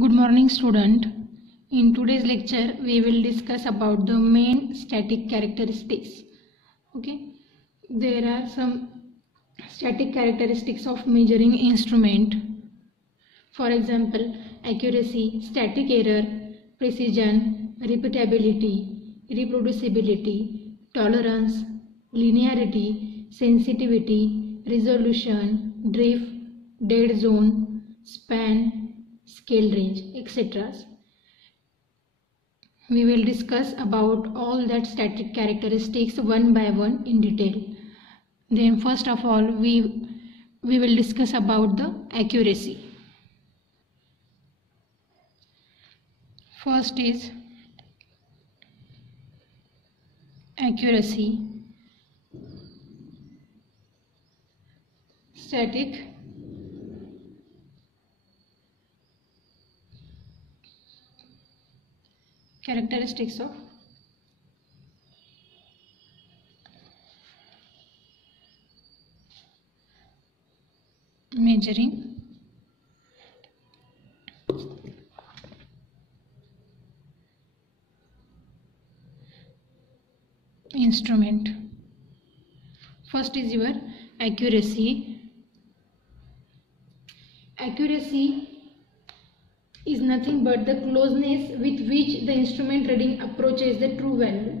Good morning, student. In today's lecture, we will discuss about the main static characteristics. Okay, there are some static characteristics of measuring instrument. For example, accuracy, static error, precision, repeatability, reproducibility, tolerance, linearity, sensitivity, resolution, drift, dead zone, span, scale range, etc. We will discuss about all that static characteristics one by one in detail. Then first of all we will discuss about the accuracy. First is accuracy. Static characteristics of measuring instrument. First is your accuracy. Accuracy is nothing but the closeness with which the instrument reading approaches the true value.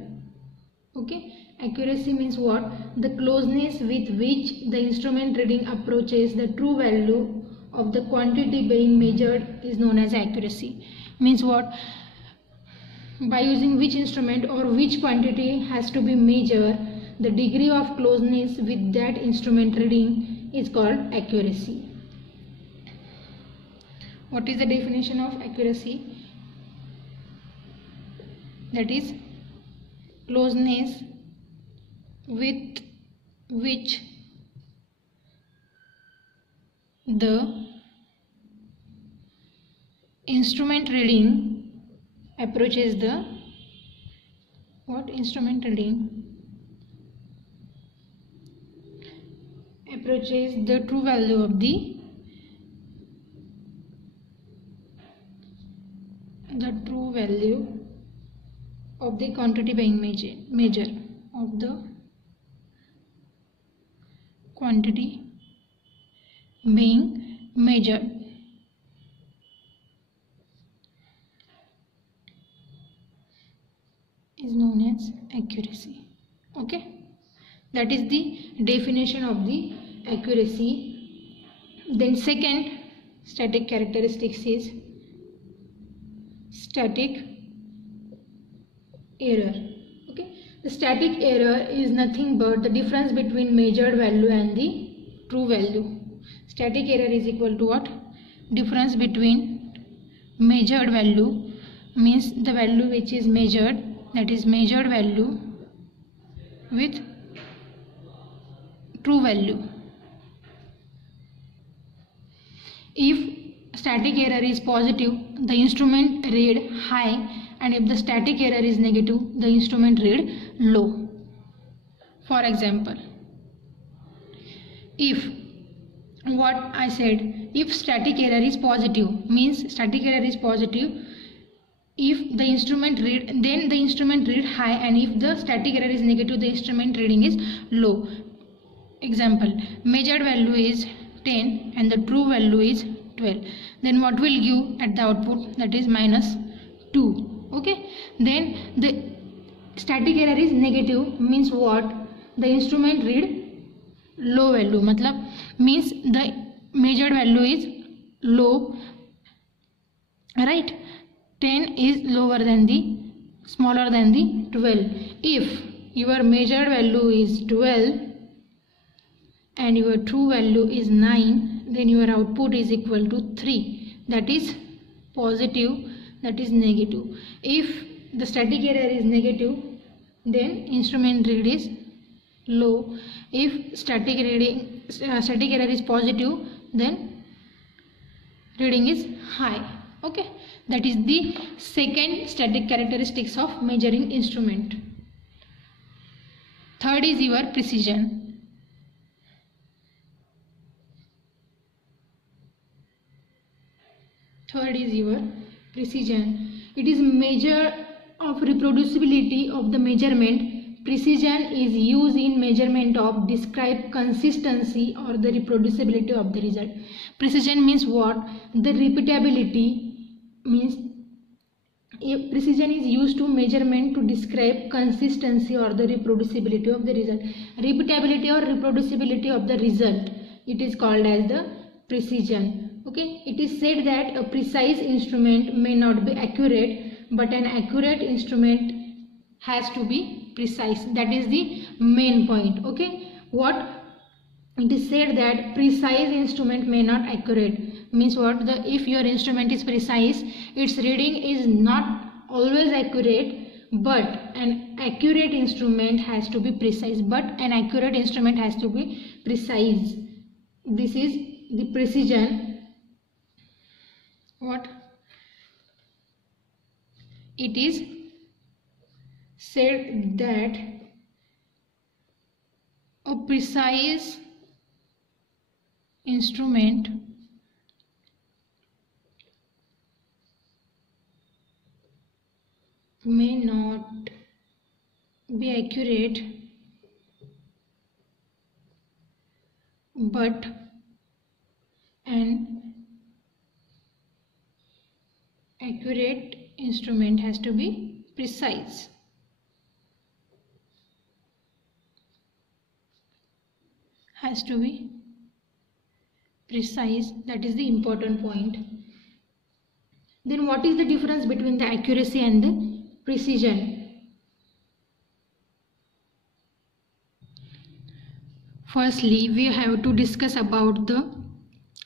Okay, accuracy means what? The closeness with which the instrument reading approaches the true value of the quantity being measured is known as accuracy. Means what? By using which instrument or which quantity has to be measured, the degree of closeness with that instrument reading is called accuracy. What is the definition of accuracy? That is closeness with which the instrument reading approaches the instrument reading approaches the true value of the true value of the quantity being measured of the quantity being measured. Is known as accuracy. Okay, that is the definition of the accuracy. Then second static characteristics is static error. Okay, the static error is nothing but the difference between measured value and the true value. Static error is equal to what? Difference between measured value, means the value which is measured, that is measured value, with true value. If static error is positive, the instrument read high, and if the static error is negative, the instrument read low. For example, if what I said, if static error is positive, means static error is positive, if the instrument read, then the instrument read high, and if the static error is negative, the instrument reading is low. Example, measured value is 10 and the true value is 12, then what will give at the output? That is minus 2. Okay, then the static error is negative, means what? The instrument read low value, matlab means the measured value is low, right? 10 is lower than the smaller than the 12. If your measured value is 12 and your true value is 9, then your output is equal to 3. That is positive, that is negative. If the static error is negative, then instrument read is low. If static error is positive, then reading is high. Okay, that is the second static characteristics of measuring instrument. Third is your precision. Third is your precision. It is measure of reproducibility of the measurement. Precision is used in measurement of describe consistency or the reproducibility of the result. Precision means what? The repeatability means precision is used to measurement to describe consistency or the reproducibility of the result. Repeatability or reproducibility of the result, it is called as the precision. Okay, it is said that a precise instrument may not be accurate, but an accurate instrument has to be precise. That is the main point. Okay, what it is said that precise instrument may not accurate means what? If your instrument is precise, its reading is not always accurate, but an accurate instrument has to be precise. This is the precision. What? It is said that a precise instrument may not be accurate, but an accurate instrument has to be precise. That is the important point. Then what is the difference between the accuracy and the precision? Firstly, we have to discuss about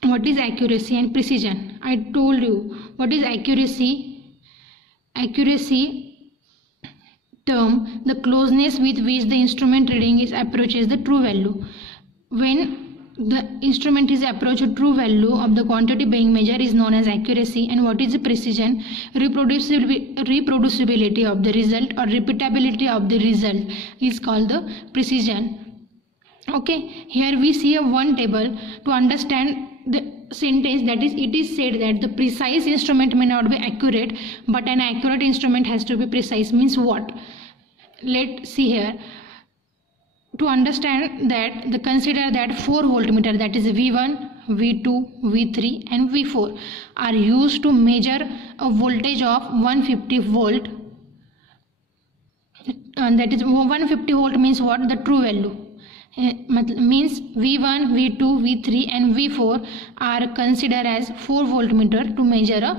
what is accuracy and precision. I told you what is accuracy. Accuracy term the closeness with which the instrument reading is approaches the true value. When the instrument is approached true value of the quantity being measured is known as accuracy. And what is the precision? Reproducibility of the result or repeatability of the result is called the precision. Okay, here we see one table to understand the sentence, that is, it is said that the precise instrument may not be accurate, but an accurate instrument has to be precise. Means what? Let's see here. To understand that, consider that 4 voltmeter, that is V1, V2, V3 and V4 are used to measure a voltage of 150 volt. That is 150 volt means what? The true value. Means V1, V2, V3 and V4 are considered as 4 voltmeter to measure a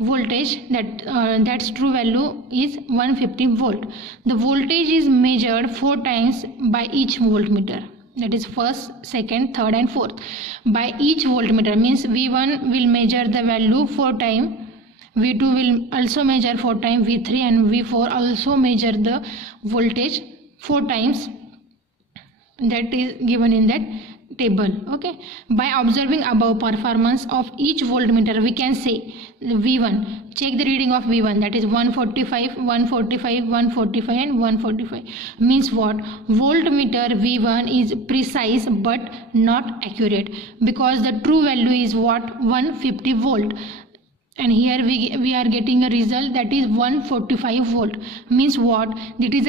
voltage that's true value is 150 volt. The voltage is measured 4 times by each voltmeter, that is first, second, third and fourth. By each voltmeter means V1 will measure the value 4 times, V2 will also measure 4 times, V3 and V4 also measure the voltage 4 times. That is given in that table. Okay, by observing above performance of each voltmeter, we can say V1, check the reading of V1, that is 145, 145, 145 and 145. Means what? Voltmeter V1 is precise but not accurate, because the true value is what? 150 volt. And here we are getting a result that is 145 volt. Means what? This is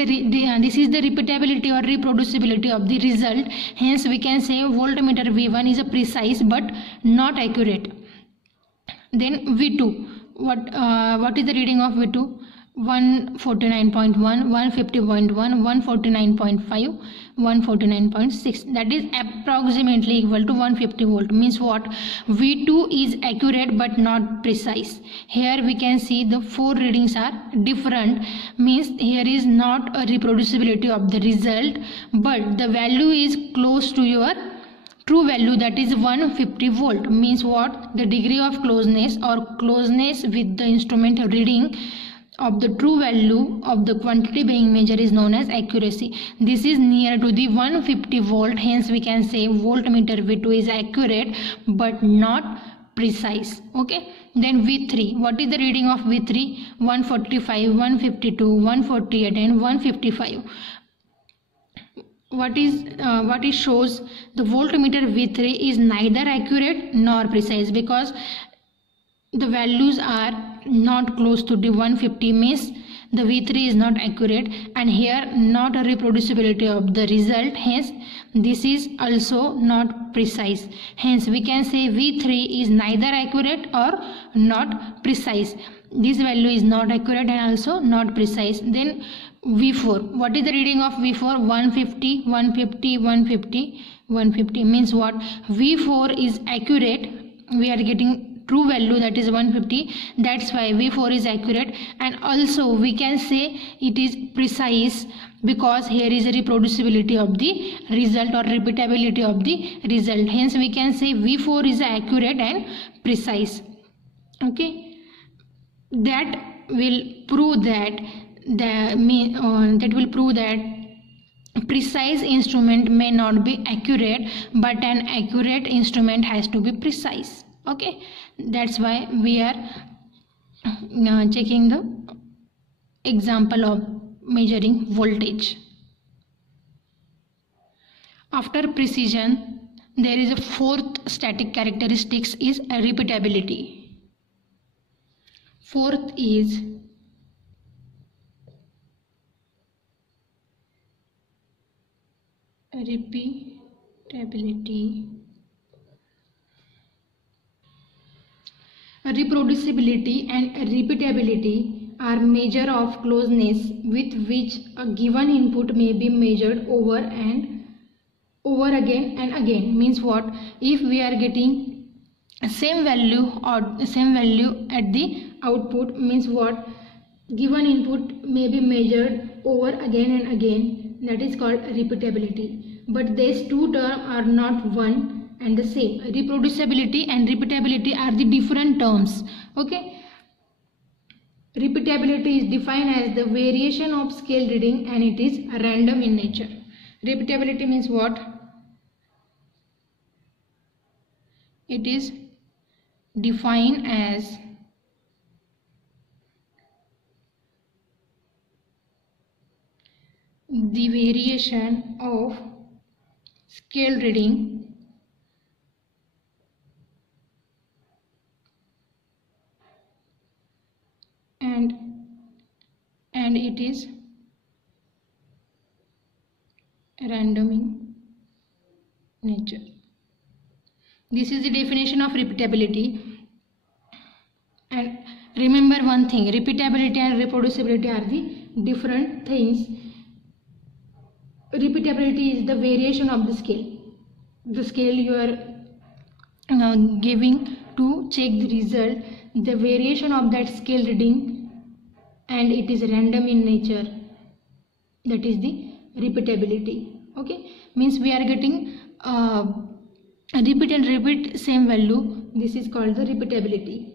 the repeatability or reproducibility of the result. Hence we can say voltmeter V1 is a precise but not accurate. Then V2, what is the reading of V2? 149.1, 150.1, 149.5, 149.6, that is approximately equal to 150 volt. Means what? V2 is accurate but not precise. Here we can see the 4 readings are different. Means here is not a reproducibility of the result, but the value is close to your true value, that is 150 volt. Means what? The degree of closeness or closeness with the instrument reading of the true value of the quantity being measured is known as accuracy. This is near to the 150 volt. Hence we can say voltmeter V2 is accurate but not precise. Okay, then V3, what is the reading of V3? 145, 152, 148 and 155. What it shows? The voltmeter V3 is neither accurate nor precise, because the values are not close to the 150 means the V3 is not accurate, and here not a reproducibility of the result, hence this is also not precise. Hence we can say V3 is neither accurate or not precise. This value is not accurate and also not precise. Then V4, what is the reading of V4? 150, 150, 150, 150 means what? V4 is accurate. We are getting true value, that is 150. That's why V4 is accurate, and also we can say it is precise because here is a reproducibility of the result or repeatability of the result. Hence we can say V4 is accurate and precise. Okay, that will prove that precise instrument may not be accurate, but an accurate instrument has to be precise. Okay, that's why we are checking the example of measuring voltage. After precision, there is a fourth static characteristics is repeatability. Fourth is repeatability. Reproducibility and repeatability are measure of closeness with which a given input may be measured over and over again and again. Means what? If we are getting same value or same value at the output, means what? Given input may be measured over again and again, that is called repeatability. But these two terms are not one and the same. Reproducibility and repeatability are the different terms. Okay, repeatability is defined as the variation of scale reading and it is random in nature. Repeatability means what? It is defined as the variation of scale reading and it is random in nature. This is the definition of repeatability. And remember one thing, repeatability and reproducibility are the different things. Repeatability is the variation of the scale you are giving to check the result, the variation of that scale reading, and it is random in nature, that is the repeatability. Okay, means we are getting repeat and repeat same value, this is called the repeatability.